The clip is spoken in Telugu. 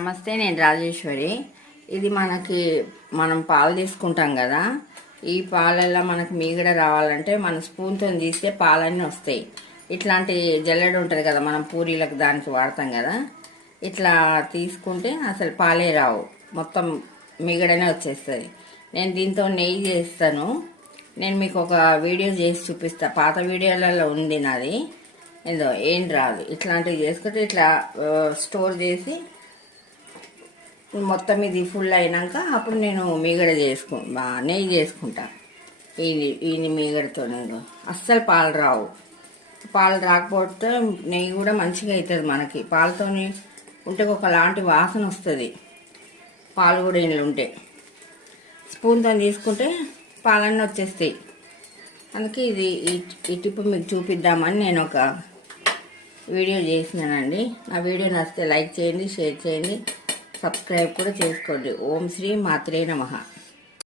నమస్తే, నేను రాజేశ్వరి. ఇది మనం పాలు తీసుకుంటాం కదా, ఈ పాలల్లో మనకు మీగడ రావాలంటే మన స్పూన్తో తీస్తే పాలన్నీ వస్తాయి. ఇట్లాంటి జల్లెడ ఉంటుంది కదా, మనం పూరీలకు దానికి వాడతాం కదా, ఇట్లా తీసుకుంటే అసలు పాలే రావు, మొత్తం మీగడనే వచ్చేస్తుంది. నేను దీంతో నెయ్యి చేస్తాను. నేను మీకు ఒక వీడియో చేసి చూపిస్తా, పాత వీడియోలలో ఉంది నాది. ఏం రాదు. ఇట్లాంటివి చేసుకుంటే ఇట్లా స్టోర్ చేసి మొత్తం ఇది ఫుల్ అయినాక అప్పుడు నేను మీగడ నెయ్యి చేసుకుంటా. ఈ మీగడతో అస్సలు పాలు రావు. పాలు రాకపోతే నెయ్యి కూడా మంచిగా అవుతుంది. మనకి పాలతో ఉంటే ఒకలాంటి వాసన వస్తుంది. పాలు కూడా ఇంట్లో ఉంటే స్పూన్తో తీసుకుంటే పాలన్నీ వచ్చేస్తాయి. అందుకే ఈ టిప్ మీకు చూపిద్దామని నేను ఒక వీడియో చేసినానండి. నా వీడియో నచ్చితే లైక్ చేయండి, షేర్ చేయండి, సబ్స్క్రైబ్ కూడా చేసుకోండి. ఓం శ్రీ మాత్రే నమః.